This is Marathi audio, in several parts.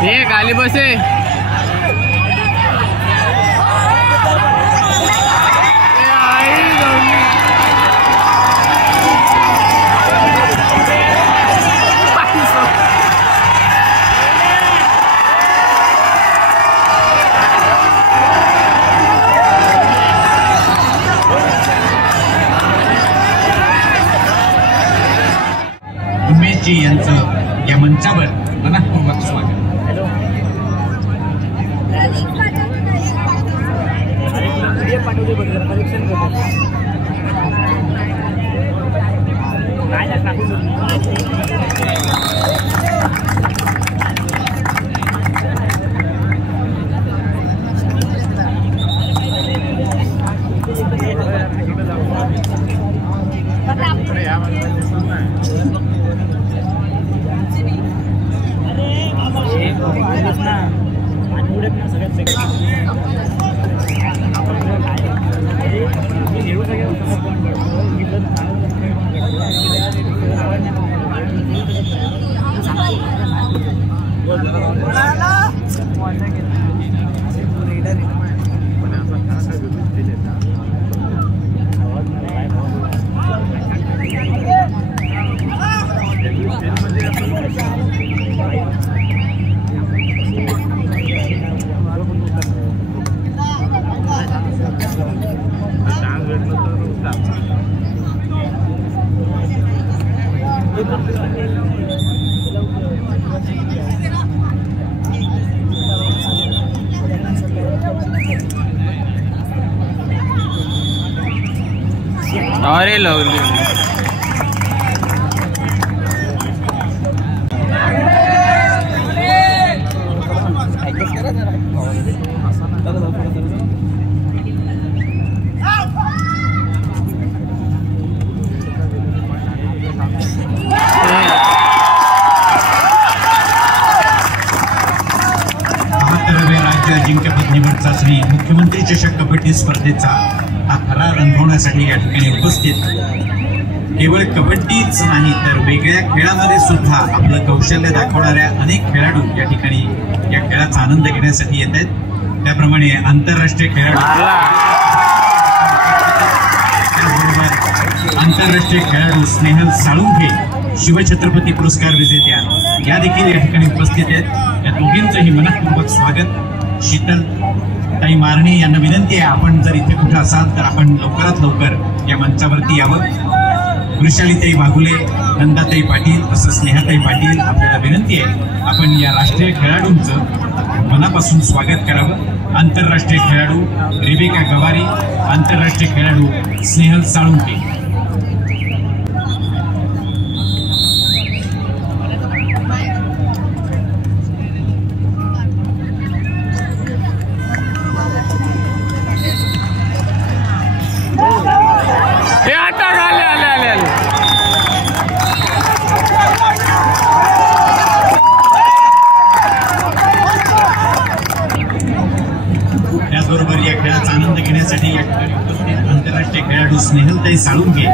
हे गाली बसे उमेशजी यांचं या मंचावर मनःपूर्वक स्वागत. अरे लोग अजिंक्यपद निवड चाचणी मुख्यमंत्री चषक कबड्डी स्पर्धेचा हा थरार रंगवण्यासाठी या ठिकाणी उपस्थित. केवळ कबड्डीच नाही तर वेगळ्या खेळामध्ये सुद्धा आपलं कौशल्य दाखवणाऱ्या अनेक खेळाडू या ठिकाणी या खेळाचा आनंद घेण्यासाठी येत आहेत. त्याप्रमाणे आंतरराष्ट्रीय खेळाडू आंतरराष्ट्रीय खेळाडू स्नेहल साळुंखे शिवछत्रपती पुरस्कार विजेत्या या देखील या ठिकाणी उपस्थित आहेत. या दोघींचंही मनःपूर्वक स्वागत. शीतल ताई मारणे यांना विनंती आहे, आपण जर इथे कुठे असाल तर आपण लवकरात लवकर या मंचावरती यावं. वृषालीताई वाघुले, नंदाताई पाटील तसंच स्नेहाताई पाटील आपल्याला विनंती आहे आपण या राष्ट्रीय खेळाडूंचं मनापासून स्वागत करावं. आंतरराष्ट्रीय खेळाडू रेबिका गवारी, आंतरराष्ट्रीय खेळाडू स्नेहल साळुंखे. त्याचबरोबर या खेळाचा आनंद घेण्यासाठी या ठिकाणी उपस्थित आंतरराष्ट्रीय खेळाडू स्नेहलताई साळुंखे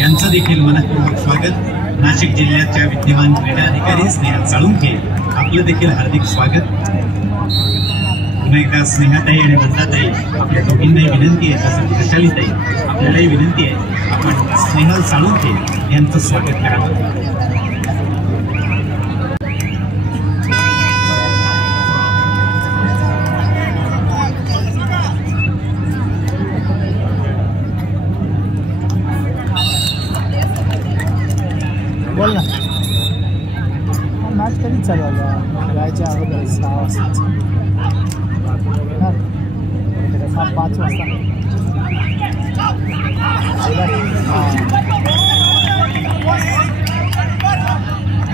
यांचं देखील मनःपूर्वक स्वागत. नाशिक जिल्ह्याच्या विद्यमान क्रीडा अधिकारी स्नेहल साळुंखे आपलं देखील हार्दिक स्वागत. पुन्हा एकदा स्नेहाताई आणि नंदाताई आपल्या दोघींनाही विनंती आहे, तसंच वैशालीताई आपल्यालाही विनंती आहे आपण स्नेहल साळुंखे यांचं स्वागत करावं. बोल ना. मॅच कधीच चालू आला जायच्या अगोदर 6 वाजता 5 वाजता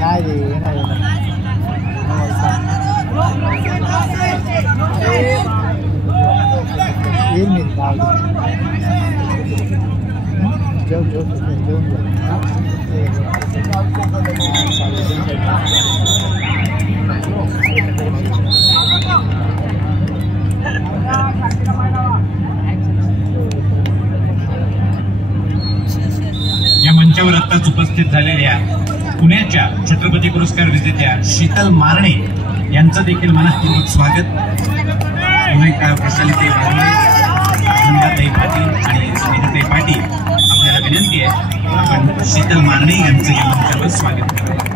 नाही रे नाही येईल मी जेवून या मंचावर आत्ताच उपस्थित झालेल्या पुण्याच्या छत्रपती पुरस्कार विजेत्या शीतल मारणे यांचं देखील मनपूर्वक स्वागत. प्रशालीताई वाघले, नंदाताई पाटील आणि स्नेहताई पाटील आपल्याला विनंती आहे आपण शीतल मारणे यांचं या मंचावर स्वागत करावं.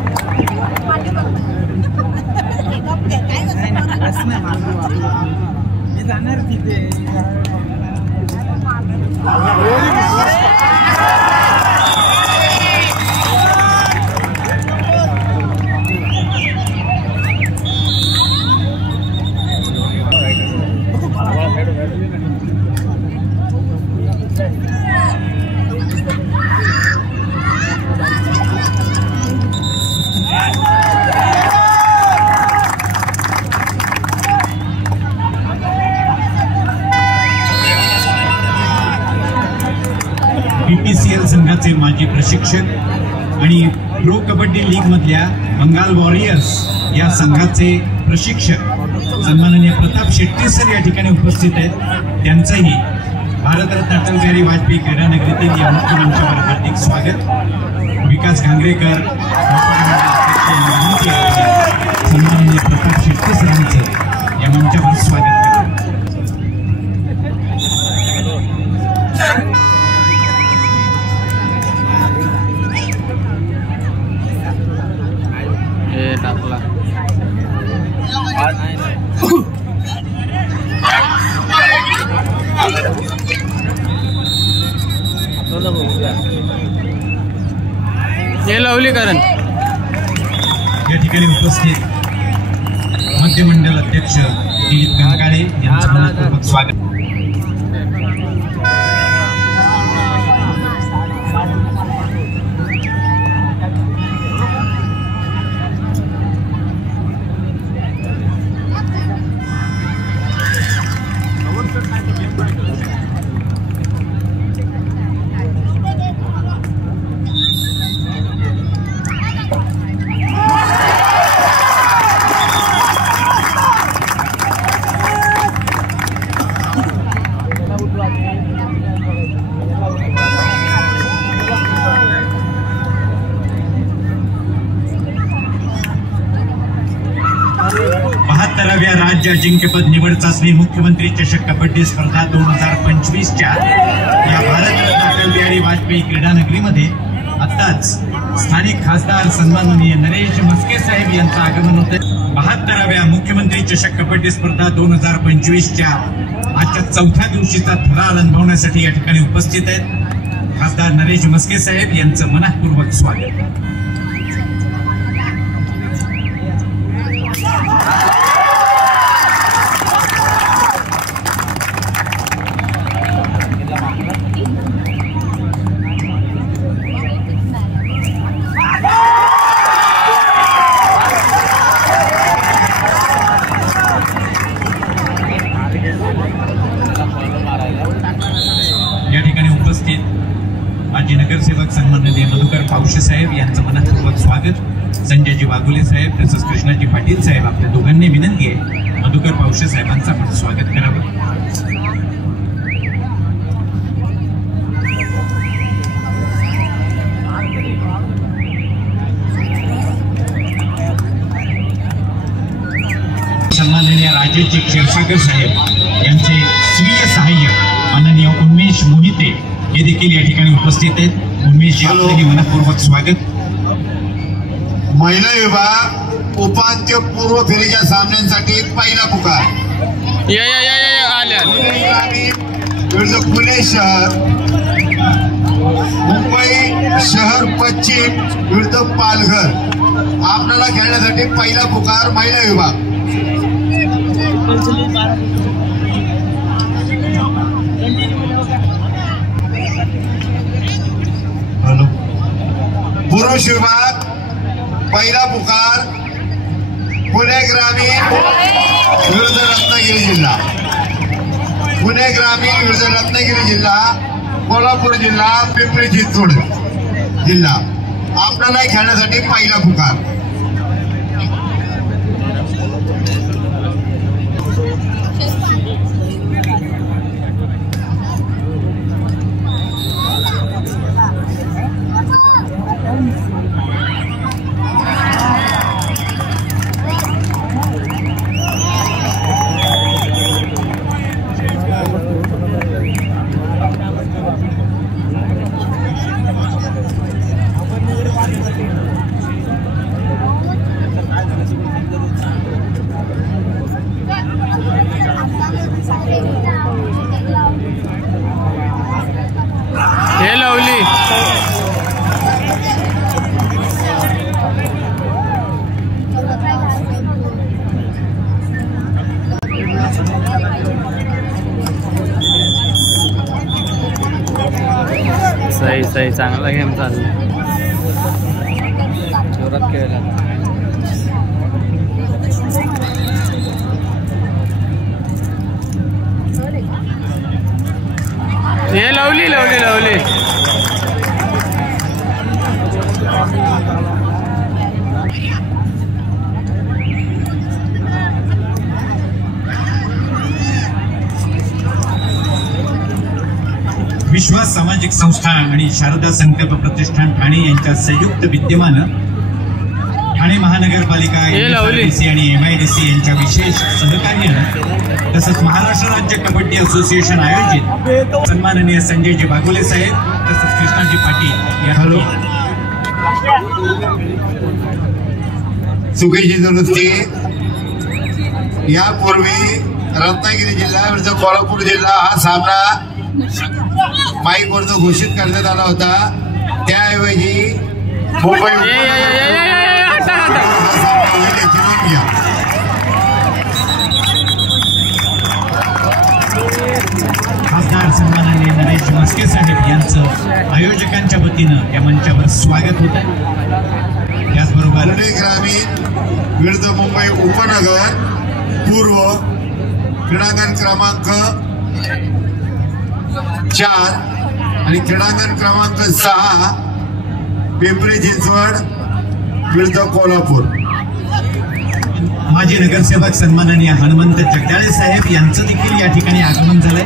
BPCL संघाचे माजी प्रशिक्षक आणि प्रो कबड्डी लीग मधल्या बंगाल वॉरियर्स या संघाचे प्रशिक्षक सन्माननीय प्रताप शेट्टी सर या ठिकाणी उपस्थित आहेत. त्यांचंही भारतरत्न अटल बिहारी वाजपेयी क्रीडा नगरीतील या मुख्य मंचावर हार्दिक स्वागत. विकास घांगरेकर, सन्माननीय प्रताप शेट्टी सरांचं या मंचावर स्वागत करतात. टाकला हे लवलीकरण या ठिकाणी उपस्थित मध्यमंडळ अध्यक्ष दिलीप गंगाळे यांचं मनपूर्वक स्वागत. राज्य अजिंक्यपद निवड चाचणी मुख्यमंत्री चषक कबड्डी स्पर्धा 2025च्या या भारतरत्न अटल बिहारी वाजपेयी क्रीडा नगरीमध्ये आताच स्थानिक खासदार सन्माननीय नरेश म्हस्के साहेब यांचं आगमन होतं. 72व्या मुख्यमंत्री चषक कबड्डी स्पर्धा 2025च्या आजच्या चौथ्या दिवशीचा थरार अनुभवण्यासाठी या ठिकाणी उपस्थित आहेत. खासदार नरेश म्हस्के साहेब यांचं मनपूर्वक स्वागत. या ठिकाणी उपस्थित माजी नगरसेवक सन्माननीय मधुकर पावशे साहेब यांचं मनपूर्वक स्वागत. संजयजी वाघुले साहेब तसंच कृष्णाजी पाटील साहेब आपल्या दोघांनी विनंती आहे मधुकर पावशे साहेबांचं आपण स्वागत करावं. सन्माननीय राजेशजी क्षीरसागर साहेब यांचे स्वीय सहाय्यक माननीय उन्मेष मोहिते हे देखील या ठिकाणी उपस्थित आहेत. उन्मेष यांचंही मनपूर्वक स्वागत. महिला विभाग उपांत्य पूर्व फेरीच्या सामन्यांसाठी पहिला पुकार. पुणे शहर, मुंबई शहर पश्चिम विरुद्ध पालघर आपल्याला खेळण्यासाठी पहिला पुकार महिला विभाग. पुरुष विभाग पहिला पुकार पुणे ग्रामीण विरुद्ध रत्नागिरी जिल्हा. पुणे ग्रामीण विरुद्ध रत्नागिरी जिल्हा, कोल्हापूर जिल्हा, पिंपरी चिंचवड जिल्हा आपल्याला खेळण्यासाठी पहिला पुकार. सही चांगला गेम चालला जोरात खेळला हे लवली लवली लवली विश्वास सामाजिक संस्था आणि शारदा संकल्प प्रतिष्ठान ठाणे यांच्या संयुक्त विद्यमानं ठाणे महानगरपालिका MSRDC आणि MIDC यांच्या विशेष सहकार्यानं तसंच महाराष्ट्र राज्य कबड्डी असोसिएशन आयोजित सन्माननीय संजयजी बागुले साहेब तसंच कृष्णाजी पाटील या चुकीची दुरुस्ती यापूर्वी रत्नागिरी जिल्हा विरुद्ध कोल्हापूर जिल्हा हा सामना माईक वरनं घोषित करण्यात आला होता त्याऐवजी मुंबई खासदार सन्माननीय नरेश म्हस्के साहेब यांचं आयोजकांच्या वतीनं या मंचावर स्वागत होत आहे। त्याचबरोबर पुणे ग्रामीण विरुद्ध मुंबई उपनगर पूर्व क्रीडांगण क्रमांक 4 आणि क्रीडांगण क्रमांक 6 पिंपरी चिंचवड विरुद्ध कोल्हापूर। माजी नगरसेवक सन्माननीय हनुमंत जगदाळे साहेब यांचं देखील या ठिकाणी आगमन झालंय।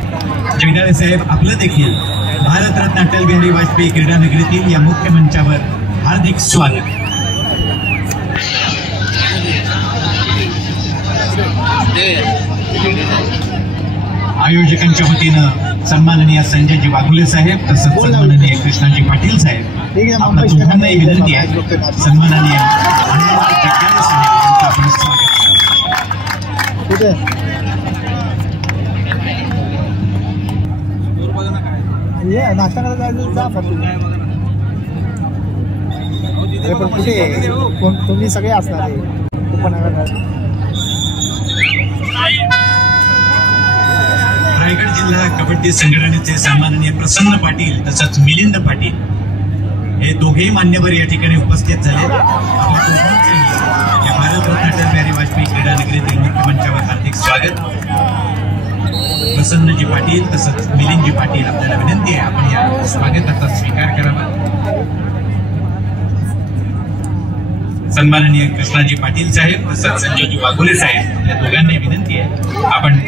जगदाळे साहेब आपलं देखील भारतरत्न अटल बिहारी वाजपेयी क्रीडा नगरीतील या मुख्य मंचावर हार्दिक स्वागत। आयोजकांच्या वतीनं सन्माननीय संजयजी वाघुले साहेब तसंच सन्माननीय कृष्णाजी पाटील साहेब आपल्या दोघांनाही विनंती आहे सन्माननीय जगदाळे साहेब यांचं आपण स्वागत नाश्ता करायला जायचं जा पण कुठे तुम्ही सगळे असणार रायगड जिल्हा कबड्डी संघटनेचे सन्माननीय प्रसन्न पाटील तसंच मिलिंद पाटील हे दोघेही मान्यवर या ठिकाणी उपस्थित झाले। आपल्या दोघांचेही या भारतरत्न अटल बिहारी वाजपेयी क्रीडा नगरीतील मुख्य मंचावर हार्दिक स्वागत। प्रसन्नजी पाटील तसंच मिलिंदजी पाटील आपल्याला विनंती आहे आपण या स्वागताचा स्वीकार करावा। सन्माननीय कृष्णाजी पाटील साहेब तसंच संजयजी वाघुले साहेब या दोघांनी विनंती आहे आपण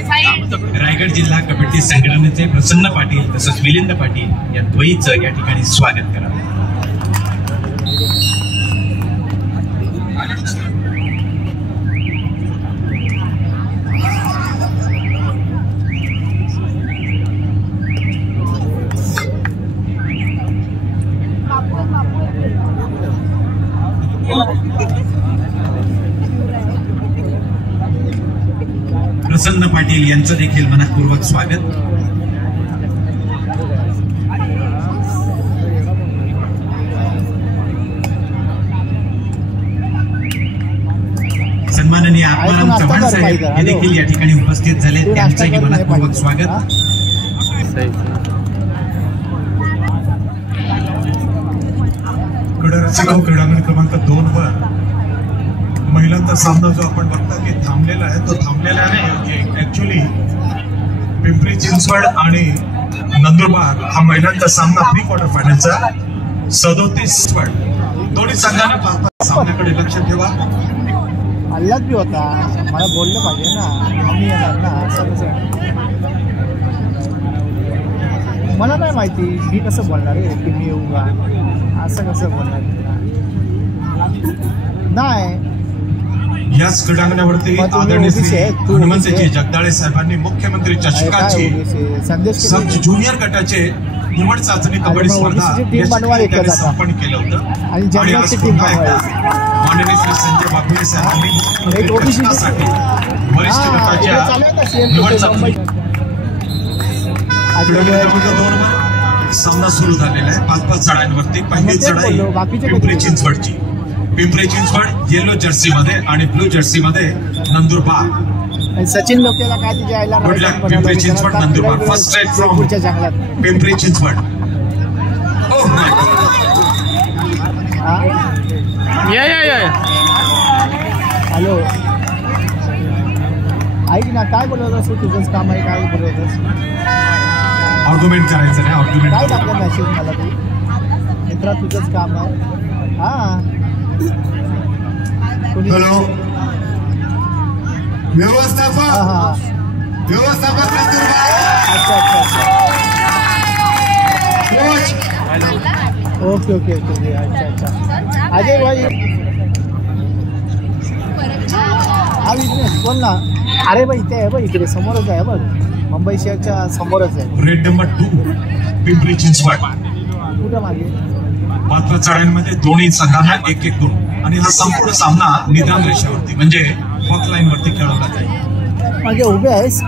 रायगड जिल्हा कबड्डी संघटनेचे प्रसन्न पाटील तसंच मिलिंद पाटील या द्वयीचं या ठिकाणी स्वागत करावं। प्रसन्न पाटील यांचं देखील मनपूर्वक स्वागत। सन्माननीय आत्माराम चव्हाण साहेब हे देखील या ठिकाणी उपस्थित झाले त्यांचंही मनपूर्वक स्वागत। क्रीडांगण क्रमांक 2 वर महिलांचा सामना जो आपण बघता की थांबलेला आहे तो थांबलेला नाही ऍक्च्युली पिंपरी चिंचवड आणि नंदुरबार हा महिलांचा सामना प्री क्वार्टर फायनलचा 37 दोन्ही संघांना पाहता सामन्याकडे लक्ष ठेवा। हल्लाच बी होता मला बोललं पाहिजे ना आम्ही येणार ना असं मला नाही माहिती मी कसं बोलणार आहे की मी येऊ का असं कसं बोलणार नाही। याच क्रीडांगणावरती आदरणीय श्री हनुमंतजी जगदाळे साहेबांनी मुख्यमंत्री चषकाची सब ज्युनियर गटाचे निवड चाचणी कबड्डी स्पर्धा संपन्न केलं होतं आणि आज पुन्हा एकदा माननीय श्री संजय बागुले साहेबांनी मुख्यमंत्री चषकासाठी वरिष्ठ गटाच्या निवड चाचणी सामना सुरू झालेला आहे। 5-5 चढाईंवरती पहिली चढाई पिंपरी चिंचवडची पिंपरी चिंचवड येलो जर्सी मध्ये आणि ब्लू जर्सी मध्ये नंदुरबार सचिन लोकेला काय तिच्या आईला Pimpri Chinchwad Nandurbar first right from Pimpri Chinchwad हा या हॅलो ऐक ना, काय बोलत असतो? तुझंच काम आहे, काय बोलत असतो? आर्ग्युमेंट करायचं नाही, आर्ग्युमेंट काय टाकलं मॅसेज मला तू? मित्रा तुझंच काम आहे. हा हॅलो व्यवस्थापक हा हा व्यवस्थापक नंदुरबार अच्छा अच्छा अच्छा कोच ओके ओके ओके अच्छा अच्छा अजय भाई हा बिझनेस बोल ना. अरे भाई इथे आहे बघ, इकडे समोरच आहे बघ, मुंबई शहरच्या समोरच आहे. Red number 2 Pimpri Chinchwad. कुठं मागे? पात्र चढाईमध्ये दोन्ही संघांना 1-1 गुण आणि हा संपूर्ण सामना निदान रेषेवरती म्हणजे बॉक लाईन वरती खेळवला जाईल. मागे उभे आहेस?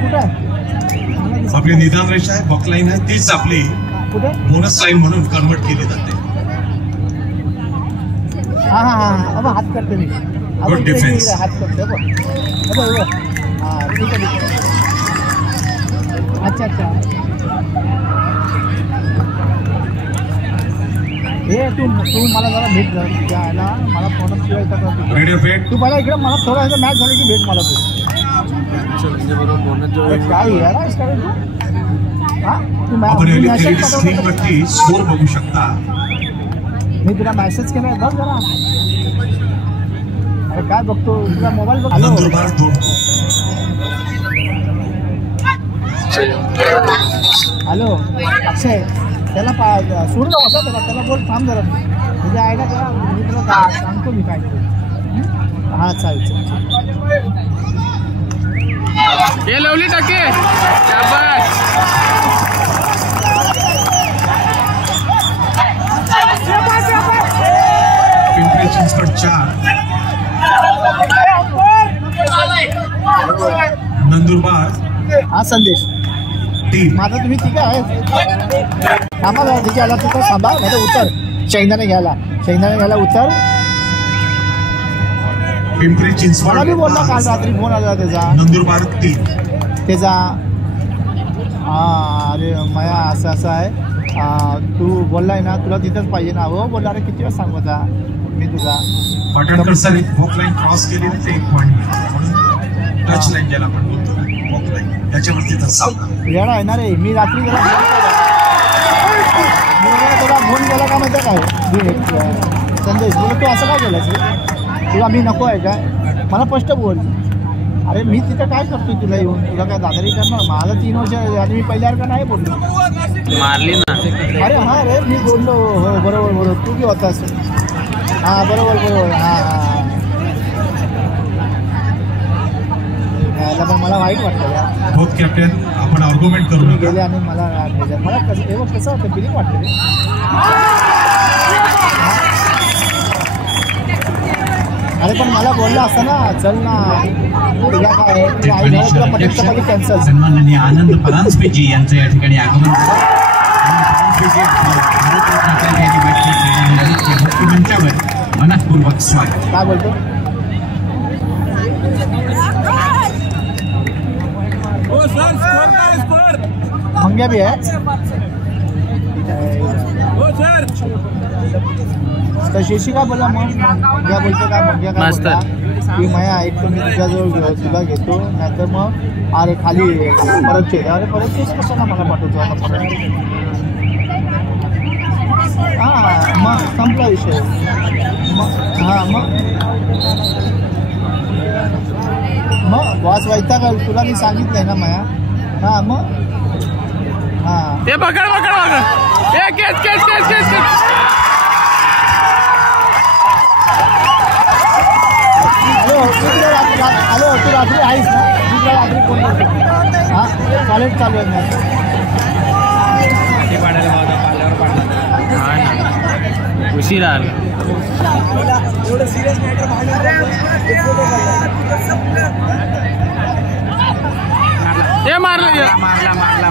कुठं आहे? आपली निदान रेषा आहे, बॉक लाईन आहे, तीच आपली कुठे? बोनस लाईन म्हणून कन्वर्ट केली जाते. हा हा हा अब हात करते मी. अब Good इकडे defense. हात करते बघ. हा ठीक आहे ठीक आहे. अच्छा अच्छा. हे तू मला जरा भेट द्यायला, मला फोन शिवाय रेडिओ पेट तू मला इकडे, मला थोडा मॅच झाली की भेट मला तू. काय यार तू आपण स्क्रीनवरती स्कोर बघू शकता. मी तुला मेसेज केलाय बघ जरा. अरे काय बघतो तुझा मोबाईल बघ. नंदुरबार 2. हॅलो अक्षय, त्याला सोडू नको असं, त्याला बोल थांब जरा, तुझ्या आयला त्याला मी तुला सांगतो मी काय. हा चालेल. हे लवली टाके शाबास. पिंपरी चिंचवड 4 नंदुरबार हा संदेश 3. माझा तुम्ही ठीक आहे थांबा जरा, तिथे आला तिथं थांबा, नाही तर उतर. शेंगदाणे घ्यायला उतर. पिंपरी चिंचवड मला बी बोलला काल रात्री फोन आला त्याचा. नंदुरबार 3. त्याचा अरे माया असं आहे, तू बोललाय ना तुला तिथंच पाहिजे ना. हो बोलला, अरे किती वेळ सांगू आता मी तुला. पाटणकर सर बॉक लाईन क्रॉस केली ना ते 1 पॉईंट म्हणून टच लाईन ज्याला आपण बोलतो बॉक लाईन त्याच्यावरती येणार येणार आहे. मी रात्री त्याला फोन केला का माहिती काय संदेश, बोल तू असं काय केलं तुला मी नको आहे काय? मला स्पष्ट बोल. अरे मी तिथं काय करतो तुला येऊन, तुला काय दादारी करणार? मला 3 वर्ष आणि मी पहिल्यासारखं नाही बोललो. मारली ना. अरे हां रे मी बोललो. हो बरोबर तू बी होतास. हां बरोबर हां पण मला वाईट वाटतं यार. बोथ कॅप्टन आपण आर्ग्युमेंट करू नका. गेले आणि मला कसं होतं बिलिंग वाटतं. अरे पण मला बोलला असं ना, चल ना तुला काय तुला परीक्षा कॅन्सल. सन्माननीय आनंद परांजपेजी यांचं या ठिकाणी आगमन मंचावर मनपूर्वक स्वागत. काय बोलतो? मंग्या भी आहे तर शेशी काय बोला मग? मंग्या बोलतो का? मंग्या काय बोलता की माया एक तर मी तुझ्याजवळ तुला घेतो, नाहीतर मग अरे खाली परत चेक. अरे परत चेक कशाला मला पाठवतो आता परत? हां मग संपला विषय. हां मग बॉस व्हायचा का तुला मी सांगितलंय ना माया. हां मग हां ते पकड केस. हॅलो तू रात्री आहेस ना? मी तुला रात्री फोन करतो. हां कॉलेज चालू आहे ना. उशीर आला. एवढं सिरियस मॅटर ते मारला. मारला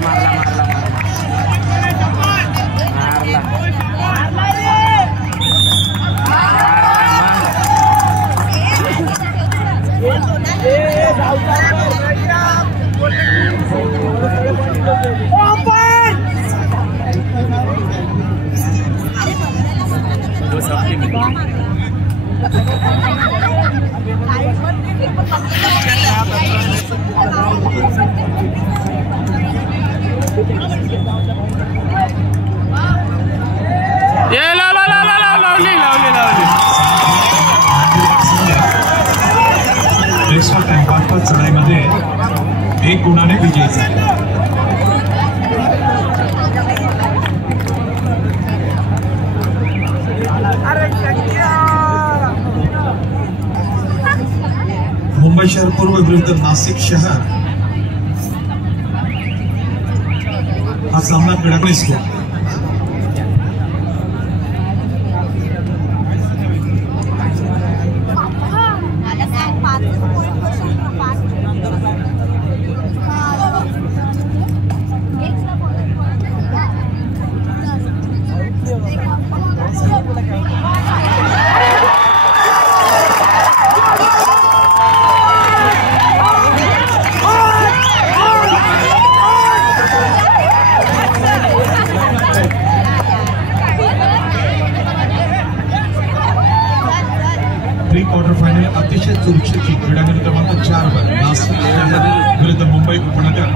चढाईमध्ये 1 गुणाने विजयी झाले. मुंबई शहर पूर्व विरुद्ध नाशिक शहर हा सामना कडकने स्कोर. क्वार्टर फायनल अतिशय चुरशीची क्रीडांगण क्रमांक 4 वर नाशिक शहर विरुद्ध मुंबई उपनगर.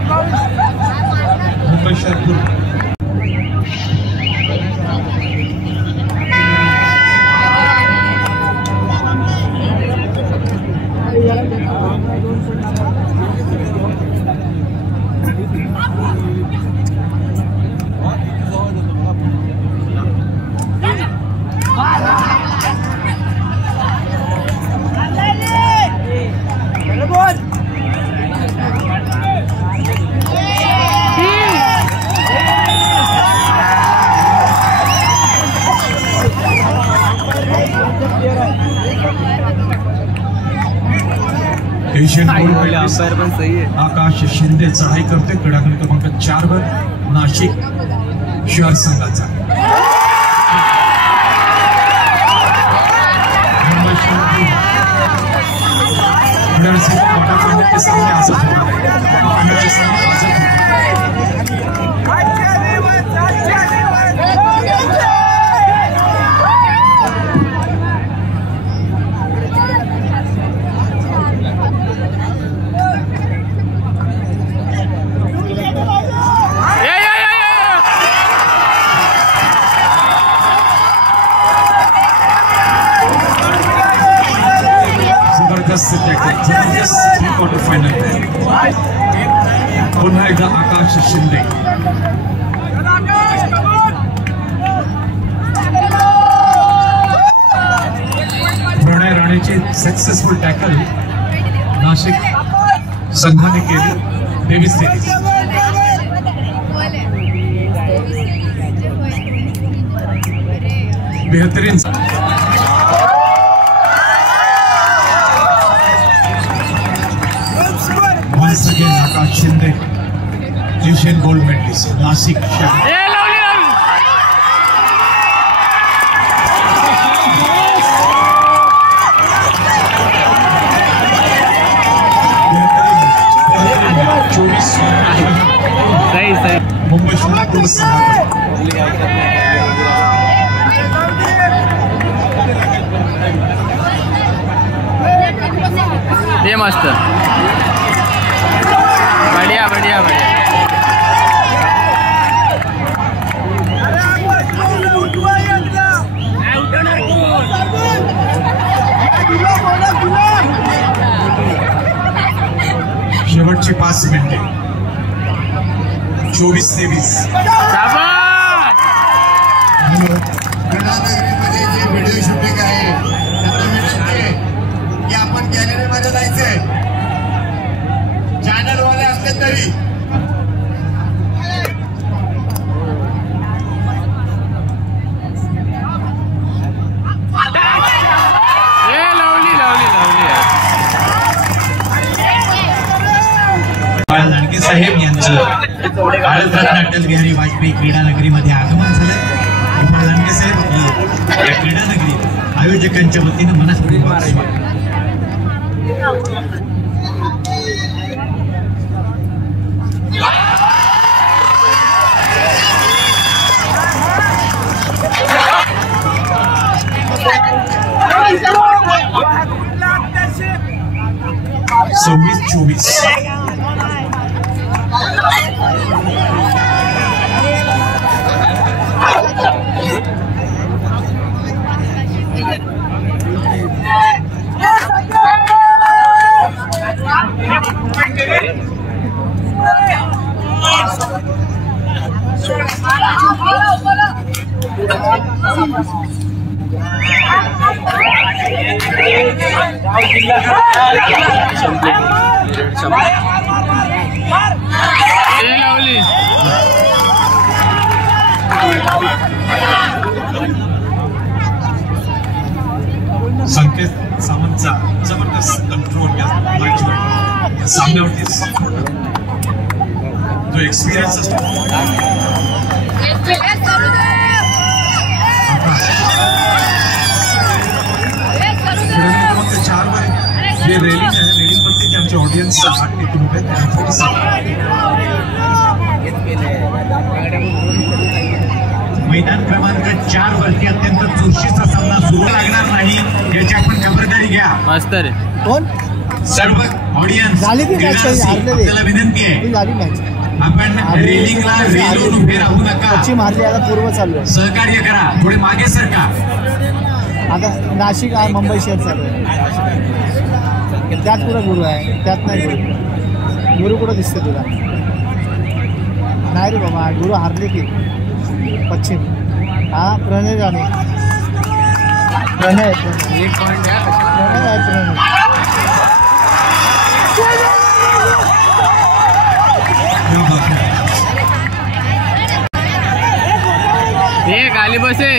मुंबई शहर एशियन गोल्ड मेडलिस्ट पण सही है. आकाश शिंदे चढाई करते क्रीडांगण क्रमांक 4 वर नाशिक शहर संघाचा. मुंबई शहर क्वार्टर फाइनल के सामने आसत होणार आहे. जबरदस्त क्वार्टर फायनल पुन्हा एकदा आकाश शिंदे. प्रणय राणेची सक्सेसफुल टॅकल नाशिक संघाने केली. 23-23 बेहतरीन. Once again, Akash Shinde, Asian gold medalist, Nasik Shahar. Mumbai शहर पूर्व संघाचा. ये मस्त. बढ़िया बढ़िया बढ़िया. शेवटची 5 मिनिटे. 24-23. क्रीडानगरीमध्ये जे व्हिडिओ शूटिंग आहे त्यांना विनंती आहे की आपण गॅलरीमध्ये जायचंय. चॅनलवाले असले तरी लांडगे साहेब यांचं भारतरत्न अटल बिहारी वाजपेयी क्रीडा नगरीमध्ये आगमन झालं. लांडगे साहेब आपलं या क्रीडा नगरी आयोजकांच्या वतीनं मनःपूर्वक स्वागत. 24. लावली संकेत सावंतचा जबरदस्त कंट्रोल या मॅचवर या सामन्यावरती संपूर्ण जो एक्सपिरियन्स असतो क्रमांक 4 वर जे रेलिंग आहे रेलिंगवरती जे आमच्या ऑडियन्सचा हात टेकून उभे आहेत मैदान क्रमांक 4 वरती अत्यंत चुरशीचा सामना सुरू लागणार नाही याची आपण खबरदारी घ्या. मस्त रे. कोण सर्व ऑडियन्स झाली ती मॅच आपल्याला विनंती आहे झाली मॅच आपण रेलिंगला रेलून उभे राहू नका. पश्चिम मारली आता पूर्व चालू आहे. सहकार्य करा थोडे मागे सरका. आता नाशिक मुंबई शहर चालू आहे. त्यात कुठं गुरु आहे त्यात नाही गुरु कुठं दिसते तुला नाही रे बाबा गुरु हारले की पश्चिम हा प्रणय जाणे प्रणय एक पॉइंट प्रणय आहे प्रणय हे गाली बसे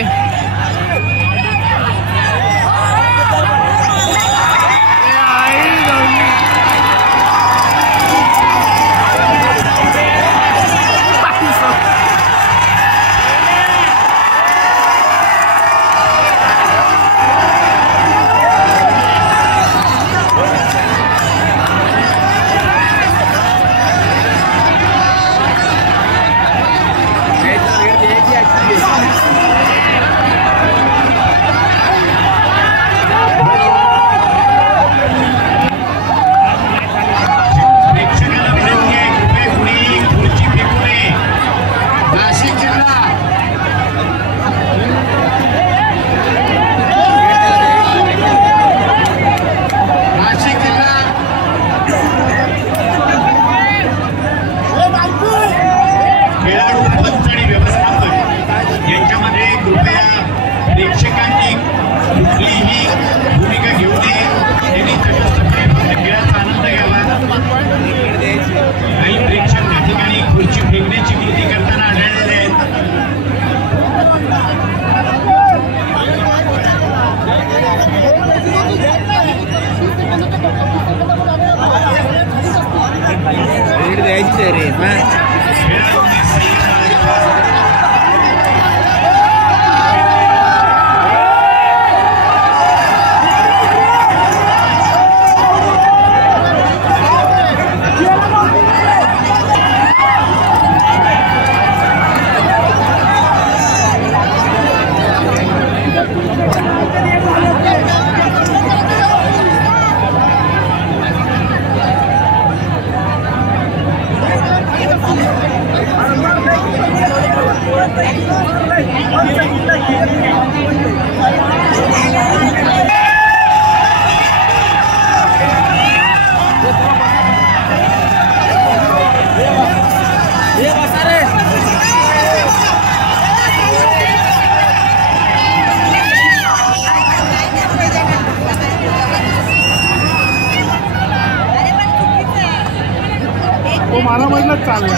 तो मारामारीलाच चालला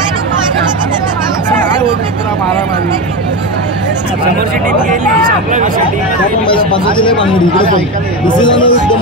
काय होत मित्रा मारामारी समोरची टीम गेली आपला विषय पद्धतीने बांगडी इकडे एकदम